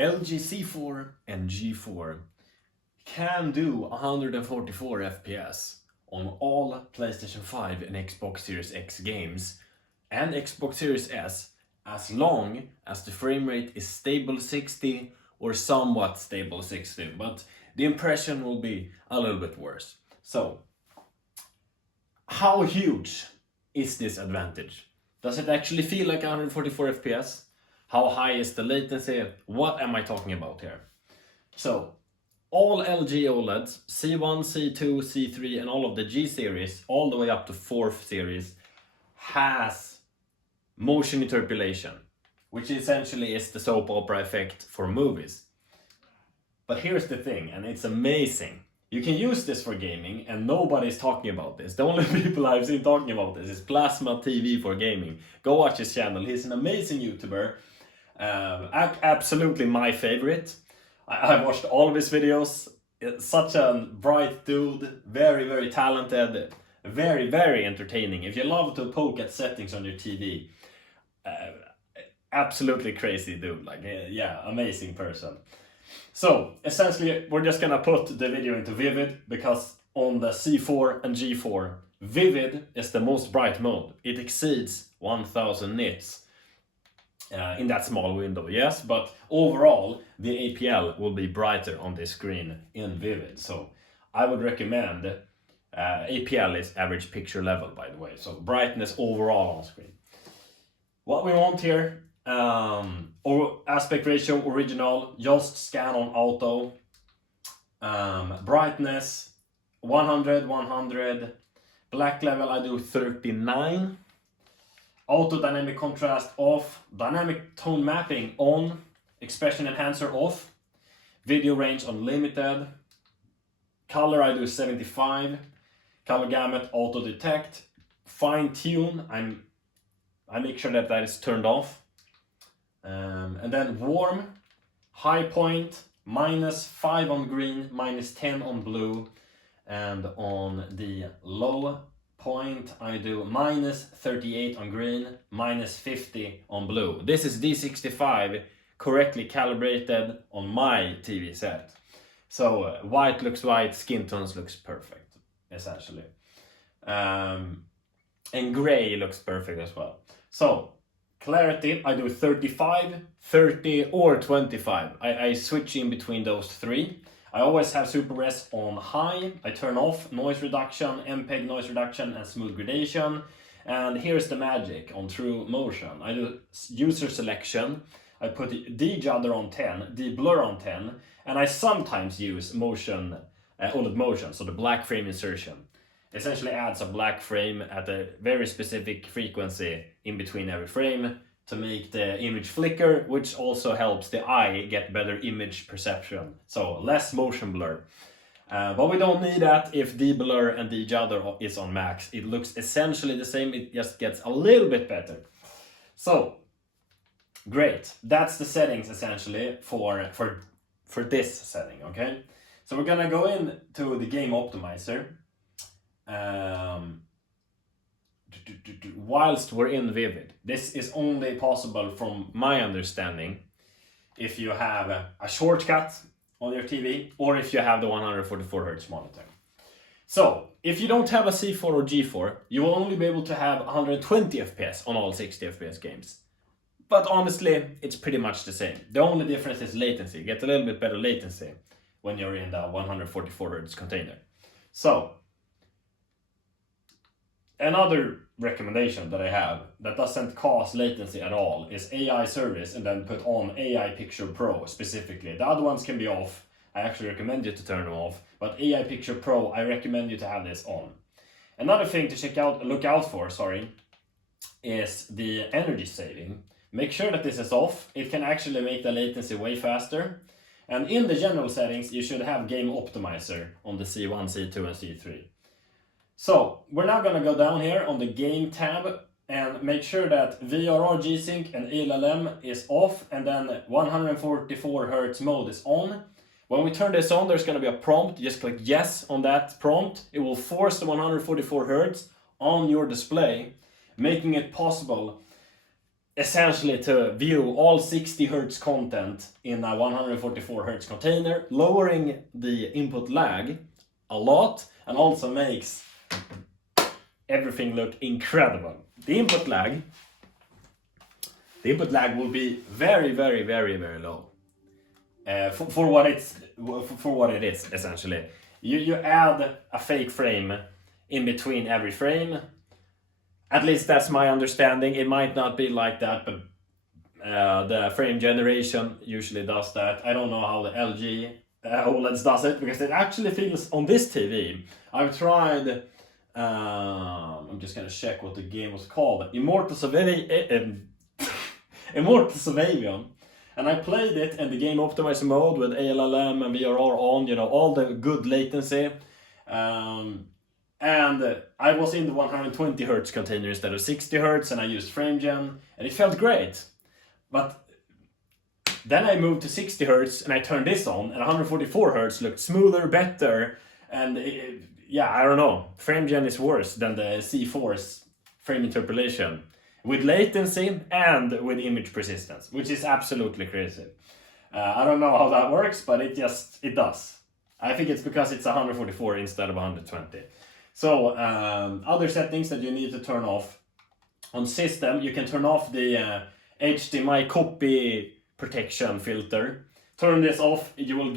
LG C4 and G4 can do 144 FPS on all PlayStation 5 and Xbox Series X games and Xbox Series S as long as the frame rate is stable 60 or somewhat stable 60, but the impression will be a little bit worse. So, how huge is this advantage? Does it actually feel like 144 FPS? How high is the latency? What am I talking about here? So, all LG OLEDs, C1, C2, C3 and all of the G series, all the way up to 4th series, has motion interpolation, which essentially is the soap opera effect for movies. But here's the thing, and it's amazing. You can use this for gaming and nobody's talking about this. The only people I've seen talking about this is Plasma TV for gaming. Go watch his channel, he's an amazing YouTuber. Absolutely my favorite. I've watched all of his videos. Such a bright dude, very, very talented, very, very entertaining. If you love to poke at settings on your TV, absolutely crazy dude, like yeah, amazing person. So essentially we're just gonna put the video into vivid because on the C4 and G4, vivid is the most bright mode. It exceeds 1000 nits in that small window, yes, but overall the APL will be brighter on this screen in vivid. So I would recommend APL is average picture level, by the way, so brightness overall on screen. What we want here, or aspect ratio original, just scan on auto, brightness 100, black level I do 39, auto dynamic contrast off, dynamic tone mapping on, expression enhancer off, video range unlimited, color I do 75, color gamut auto detect, fine tune I make sure that that is turned off, and then warm, high point, -5 on green, -10 on blue, and on the low point I do -38 on green, -50 on blue. This is D65 correctly calibrated on my TV set. So white looks white, skin tones looks perfect, essentially. And gray looks perfect as well. So clarity I do 35, 30 or 25. I switch in between those three. I always have super res on high. I turn off noise reduction, MPEG noise reduction and smooth gradation. And here's the magic on true motion. I do user selection. I put de-judder on 10, de-blur on 10, and I sometimes use motion, OLED motion, so the black frame insertion. Essentially adds a black frame at a very specific frequency in between every frame to make the image flicker, which also helps the eye get better image perception. So less motion blur. But we don't need that if de-blur and de-judder is on max. It looks essentially the same, it just gets a little bit better. So, great. That's the settings essentially for this setting, okay? So we're gonna go into the game optimizer. Whilst we're in Vivid. This is only possible from my understanding if you have a shortcut on your TV or if you have the 144 Hz monitor. So if you don't have a C4 or G4, you will only be able to have 120 FPS on all 60 FPS games. But honestly, it's pretty much the same. The only difference is latency. You get a little bit better latency when you're in the 144 Hz container. So another recommendation that I have that doesn't cause latency at all is AI service and then put on AI Picture Pro specifically. The other ones can be off. I actually recommend you to turn them off, but AI Picture Pro, I recommend you to have this on. Another thing to look out for, is the energy saving. Make sure that this is off. It can actually make the latency way faster. And in the general settings, you should have Game Optimizer on the C1, C2 and C3. So we're now going to go down here on the game tab and make sure that VRR G-Sync and ALLM is off and then 144 Hz mode is on. When we turn this on, there's going to be a prompt. You just click yes on that prompt. It will force the 144 Hz on your display, making it possible essentially to view all 60 Hz content in a 144 Hz container, lowering the input lag a lot, and also makes everything look incredible. The input lag will be very, very, very, very low. For what it is, essentially. You add a fake frame in between every frame. At least that's my understanding. It might not be like that, but the frame generation usually does that. I don't know how the LG OLEDs does it, because it actually feels on this TV. I've tried. I'm just gonna check what the game was called. Immortals of Avion. And I played it in the game optimizer mode with ALLM and VRR on, you know, all the good latency. And I was in the 120 Hz container instead of 60 Hz, and I used FrameGen, and it felt great. But then I moved to 60 Hz and I turned this on, and 144 Hz looked smoother, better, and yeah, I don't know. FrameGen is worse than the C4's frame interpolation, with latency and with image persistence, which is absolutely crazy. I don't know how that works, but it does. I think it's because it's 144 instead of 120. So other settings that you need to turn off. On system, you can turn off the HDMI copy protection filter. Turn this off, you will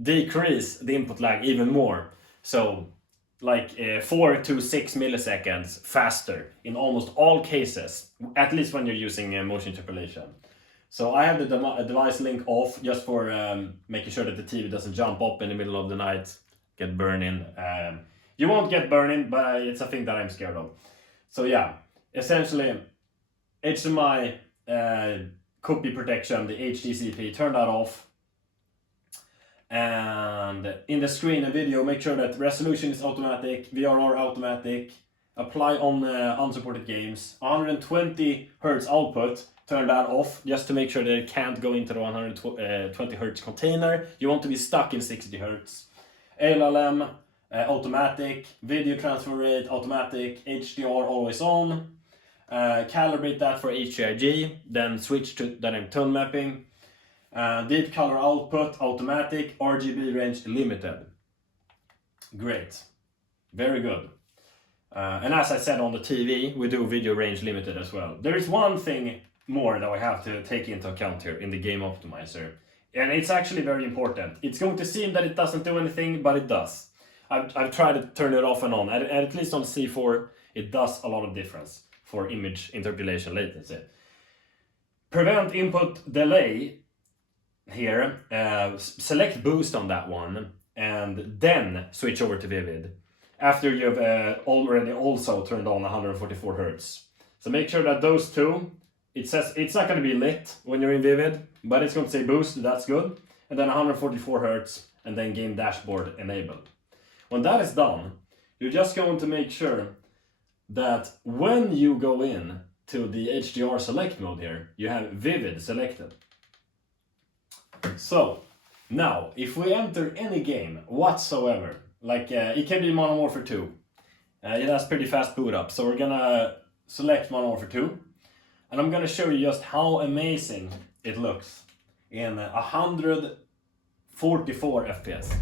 decrease the input lag even more. So like 4 to 6 milliseconds faster in almost all cases, at least when you're using motion interpolation. So I have the device link off just for making sure that the TV doesn't jump up in the middle of the night, get burning. You won't get burning, but it's a thing that I'm scared of. So yeah, essentially HDMI copy protection, the HDCP, turn that off. And in the screen and video, make sure that resolution is automatic, VRR automatic, apply on unsupported games. 120 Hz output, turn that off just to make sure that it can't go into the 120 Hz container. You want to be stuck in 60 Hz. ALLM automatic, video transfer rate automatic, HDR always on. Calibrate that for HDRG, then switch to dynamic tone mapping. Deep color output automatic, RGB range limited. Great, very good. And as I said on the TV, we do video range limited as well. There is one thing more that we have to take into account here in the game optimizer, and it's actually very important. It's going to seem that it doesn't do anything, but it does. I've tried to turn it off and on, and at least on C4 it does a lot of difference for image interpolation latency. Prevent input delay. Here, select boost on that one, and then switch over to Vivid after you've already also turned on 144 Hz. So make sure that those two, it says it's not going to be lit when you're in Vivid, but it's going to say boost, that's good, and then 144 Hz, and then game dashboard enabled. When that is done, you're just going to make sure that when you go in to the HDR select mode here, you have Vivid selected. So, now, if we enter any game whatsoever, like it can be Modern Warfare 2, it has pretty fast boot up, so we're gonna select Modern Warfare 2, and I'm gonna show you just how amazing it looks in 144 FPS.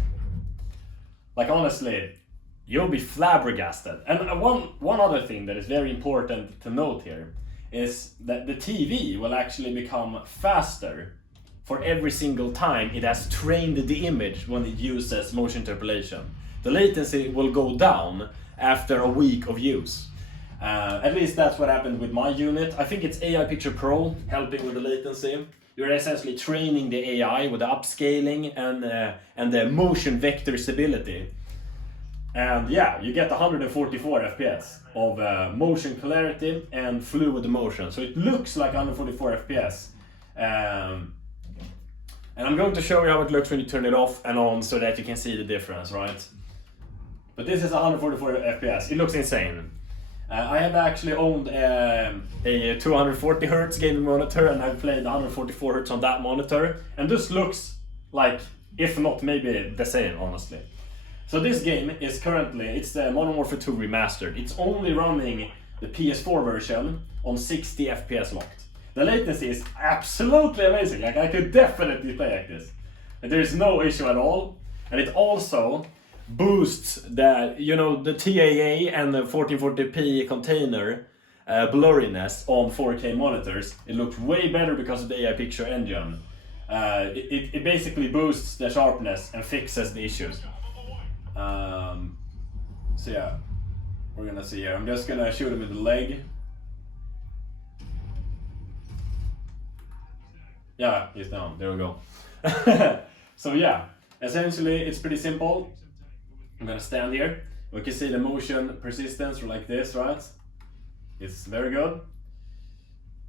Like honestly, you'll be flabbergasted. And one other thing that is very important to note here is that the TV will actually become faster for every single time it has trained the image when it uses motion interpolation. The latency will go down after a week of use. At least that's what happened with my unit. I think it's AI Picture Pro helping with the latency. You're essentially training the AI with the upscaling and the motion vector stability. And yeah, you get 144 FPS of motion clarity and fluid motion. So it looks like 144 FPS. And I'm going to show you how it looks when you turn it off and on so that you can see the difference, right? But this is 144 FPS. It looks insane. I have actually owned a 240 Hz gaming monitor, and I've played 144 Hz on that monitor. And this looks like, if not maybe the same, honestly. So this game is currently, it's the Modern Warfare 2 Remastered. It's only running the PS4 version on 60 FPS locked. The latency is absolutely amazing. Like I could definitely play like this. And there is no issue at all. And it also boosts the, you know, the TAA and the 1440p container blurriness on 4K monitors. It looks way better because of the AI picture engine. It basically boosts the sharpness and fixes the issues. So yeah, we're gonna see here. I'm just gonna shoot him in the leg. Yeah, he's down. There we go. So yeah, essentially it's pretty simple. I'm gonna stand here. We can see the motion persistence like this, right? It's very good.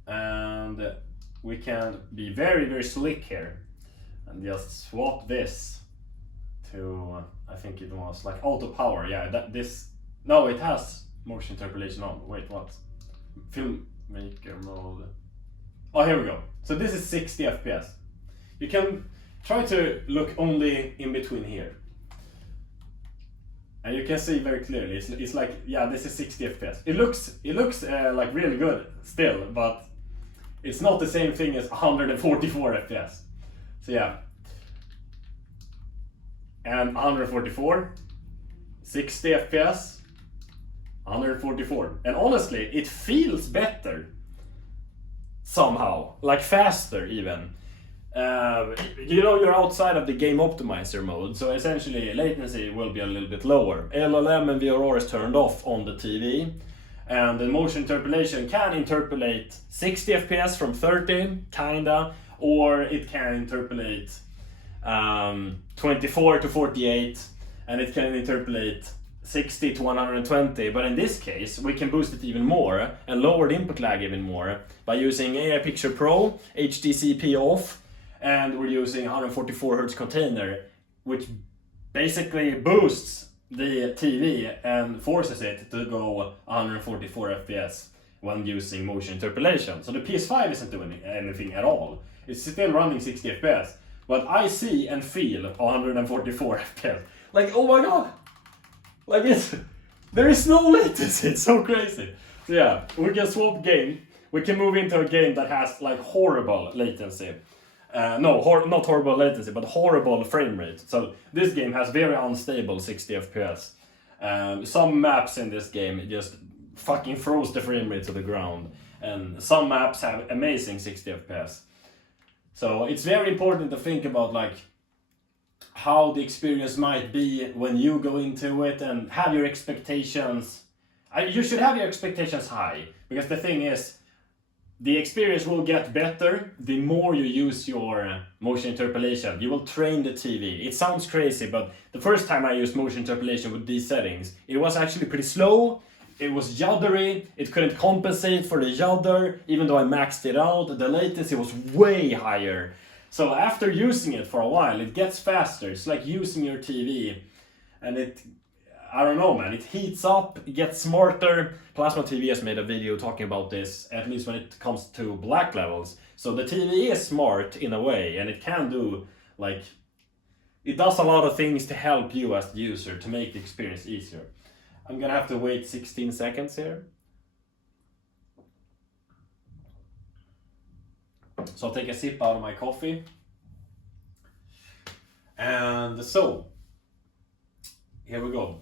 And we can be very, very slick here and just swap this to, I think it was like auto power. Yeah, no, it has motion interpolation on. Wait, what? Filmmaker mode. Oh, here we go. So this is 60 FPS. You can try to look only in between here. And you can see very clearly, it's like, yeah, this is 60 FPS. It looks like really good still, but it's not the same thing as 144 FPS. So yeah. And 144, 60 FPS, 144. And honestly, it feels better somehow, like faster even. You know, you're outside of the game optimizer mode, so essentially latency will be a little bit lower. LLM and VRR is turned off on the TV, and the motion interpolation can interpolate 60 FPS from 30, kinda, or it can interpolate 24 to 48, and it can interpolate 60 to 120, but in this case we can boost it even more and lower the input lag even more by using AI Picture Pro, HDCP off, and we're using 144 Hz container, which basically boosts the TV and forces it to go 144 FPS when using motion interpolation. So the PS5 isn't doing anything at all. It's still running 60 FPS, but I see and feel 144 FPS. Like, oh my god! Like there is no latency, it's so crazy. So yeah, we can swap game. We can move into a game that has like horrible latency. Not horrible latency, but horrible frame rate. So this game has very unstable 60 FPS. Some maps in this game just fucking throws the frame rate to the ground. And some maps have amazing 60 FPS. So it's very important to think about like how the experience might be when you go into it and have your expectations. You should have your expectations high, because the thing is, the experience will get better the more you use your motion interpolation. You will train the TV. It sounds crazy, but the first time I used motion interpolation with these settings, it was actually pretty slow. It was juddery. It couldn't compensate for the judder, even though I maxed it out. The latency was way higher. So after using it for a while, it gets faster. It's like using your TV, and I don't know, man, it heats up, it gets smarter. Plasma TV has made a video talking about this, at least when it comes to black levels. So the TV is smart in a way, and it can do, like, it does a lot of things to help you as the user to make the experience easier. I'm gonna have to wait 16 seconds here. So I'll take a sip out of my coffee. And so, here we go.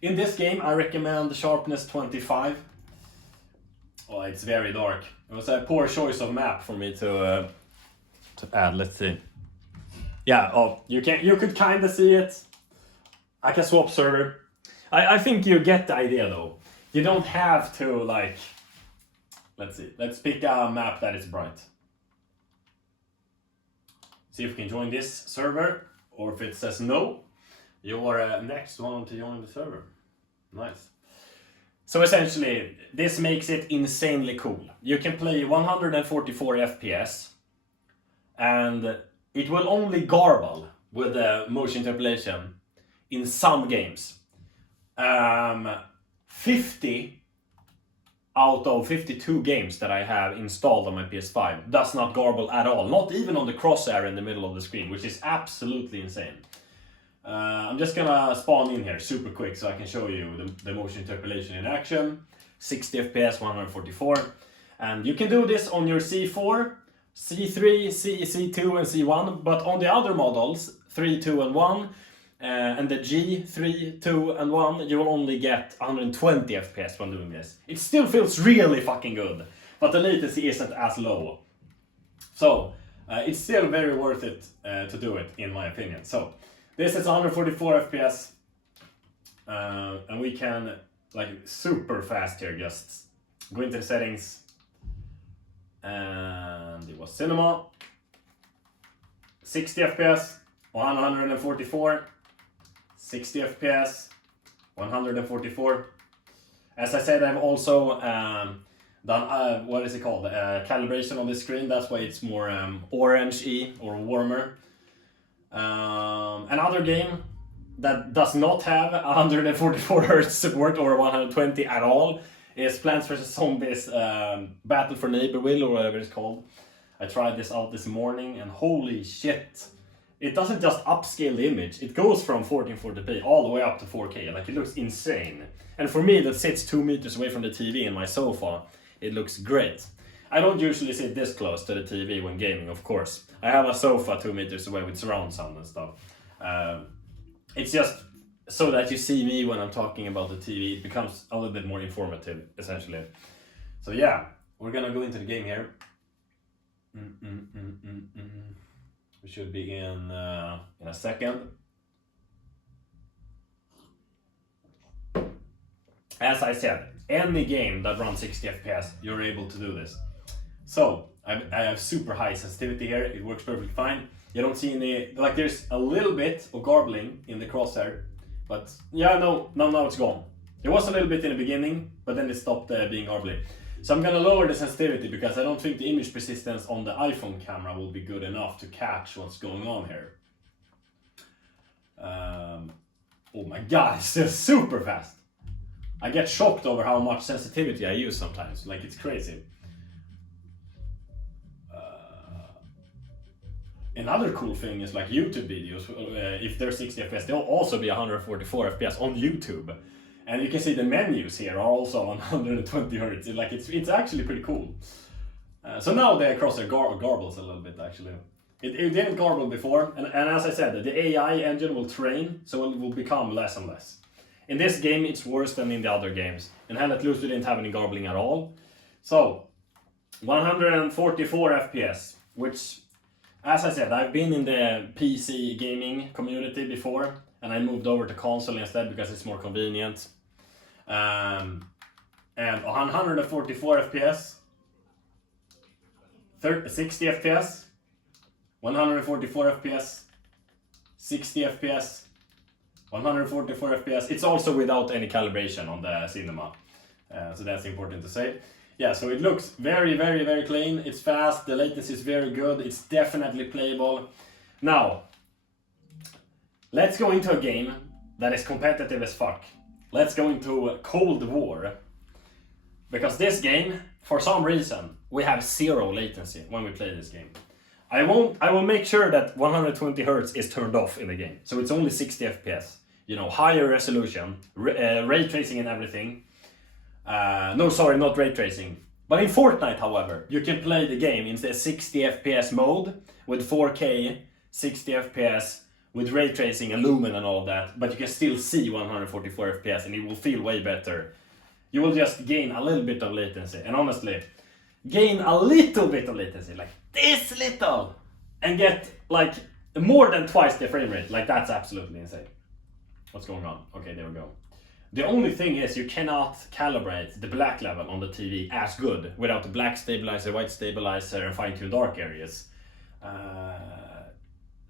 In this game, I recommend sharpness 25. Oh, it's very dark. It was a poor choice of map for me to add. Let's see. Yeah. Oh, you could kind of see it. I can swap server. I think you get the idea though. You don't have to like. Let's see. Let's pick a map that is bright. See if we can join this server, or if it says no. You are next one to join the server. Nice. So essentially, this makes it insanely cool. You can play 144 FPS, and it will only garble with the motion interpolation in some games. 50 out of 52 games that I have installed on my PS5 does not garble at all. Not even on the crosshair in the middle of the screen, which is absolutely insane. I'm just gonna spawn in here super quick so I can show you the motion interpolation in action. 60 FPS, 144. And you can do this on your C4, C3, C2 and C1, but on the other models, 3, 2 and 1, and the G, 3, 2 and 1, you will only get 120 FPS when doing this. It still feels really fucking good, but the latency isn't as low. So, it's still very worth it to do it, in my opinion. So, this is 144 FPS, and we can, like, super fast here, just go into the settings, and it was cinema, 60 FPS, 144, 60 FPS, 144. As I said, I've also done, what is it called, calibration on the screen, that's why it's more orange-y or warmer. Another game that does not have 144 Hz support or 120 at all is Plants vs Zombies Battle for Neighborville, or whatever it's called. I tried this out this morning and holy shit. It doesn't just upscale the image, it goes from 1440p all the way up to 4K, like it looks insane. And for me that sits 2 meters away from the TV in my sofa, it looks great. I don't usually sit this close to the TV when gaming, of course. I have a sofa 2 meters away with surround sound and stuff. It's just so that you see me when I'm talking about the TV, it becomes a little bit more informative, essentially. So yeah, we're gonna go into the game here. We should be in a second. As I said, any game that runs 60 FPS, you're able to do this. So, I have super high sensitivity here, it works perfectly fine. You don't see any, like there's a little bit of garbling in the crosshair, but yeah, no, now it's gone. There was a little bit in the beginning, but then it stopped being garbly. So I'm gonna lower the sensitivity because I don't think the image persistence on the iPhone camera will be good enough to catch what's going on here. Oh my god, it's still super fast. I get shocked over how much sensitivity I use sometimes, like it's crazy. Another cool thing is like YouTube videos, if they're 60 FPS, they'll also be 144 FPS on YouTube. And you can see the menus here are also on 120 Hz, like it's actually pretty cool. So now the crosshair garbles a little bit actually. It didn't garble before, and as I said, the AI engine will train, so it will become less and less. In this game it's worse than in the other games, and Atleast didn't have any garbling at all. So, 144 FPS, which, as I said, I've been in the PC gaming community before, and I moved over to console instead because it's more convenient. And 144 FPS, 60 FPS, 144 FPS, 60 FPS, 144 FPS. It's also without any calibration on the cinema, so that's important to say. Yeah, so it looks very, very, very clean. It's fast, the latency is very good, it's definitely playable. Now, let's go into a game that is competitive as fuck. Let's go into Cold War. Because this game, for some reason, we have 0 latency when we play this game. I will make sure that 120 Hz is turned off in the game. So it's only 60 FPS. You know, higher resolution, ray tracing and everything. No, sorry, not ray tracing. But in Fortnite, however, you can play the game in the 60 FPS mode with 4K, 60 FPS, with ray tracing and lumen and all of that, but you can still see 144 FPS and it will feel way better. You will just gain a little bit of latency, and honestly, gain a little bit of latency, like this little, and get like more than twice the frame rate. Like that's absolutely insane. What's going on? Okay, there we go. The only thing is you cannot calibrate the black level on the TV as good without the black stabilizer, white stabilizer, and fine-tune dark areas.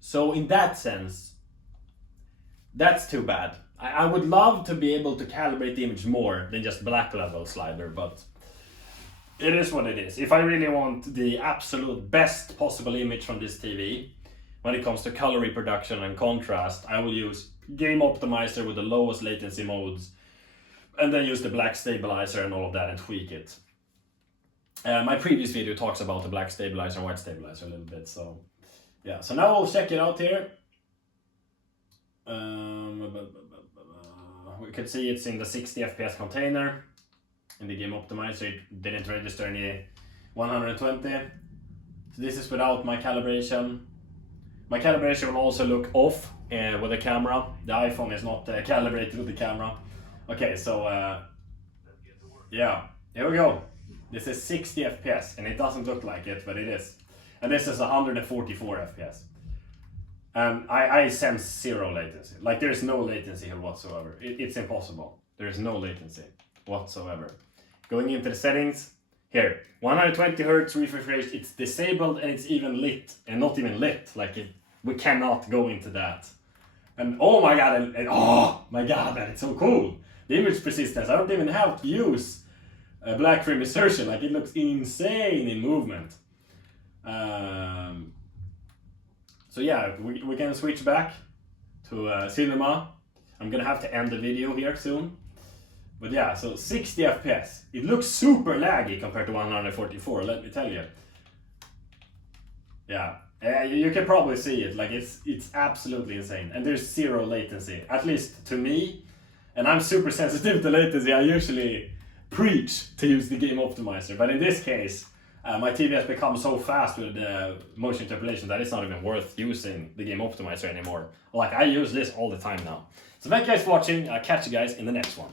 So in that sense, that's too bad. I would love to be able to calibrate the image more than just black level slider, but it is what it is. If I really want the absolute best possible image from this TV, when it comes to color reproduction and contrast, I will use Game Optimizer with the lowest latency modes, and then use the black stabilizer and all of that and tweak it. My previous video talks about the black stabilizer and white stabilizer a little bit, so yeah. So now we'll check it out here. We can see it's in the 60 FPS container. in the game optimizer. It didn't register any 120. So this is without my calibration. My calibration will also look off with the camera. The iPhone is not calibrated with the camera. Okay, so yeah, here we go. This is 60 FPS, and it doesn't look like it, but it is. And this is 144 FPS. And I sense zero latency. Like, there's no latency here whatsoever. It's impossible. There is no latency whatsoever. Going into the settings, here, 120 Hz refresh rate, it's disabled and it's even lit, and not even lit. Like, we cannot go into that. And oh my god, oh my god, that is so cool. The image persistence, I don't even have to use black frame insertion. Like, it looks insane in movement. So yeah, we can switch back to cinema. I'm gonna have to end the video here soon. But yeah, so 60 FPS. It looks super laggy compared to 144, let me tell you. Yeah, you can probably see it. Like, it's absolutely insane. And there's zero latency, at least to me. And I'm super sensitive to latency. I usually preach to use the game optimizer. But in this case, my TV has become so fast with motion interpolation that it's not even worth using the game optimizer anymore. Like, I use this all the time now. So thank you guys for watching. I'll catch you guys in the next one.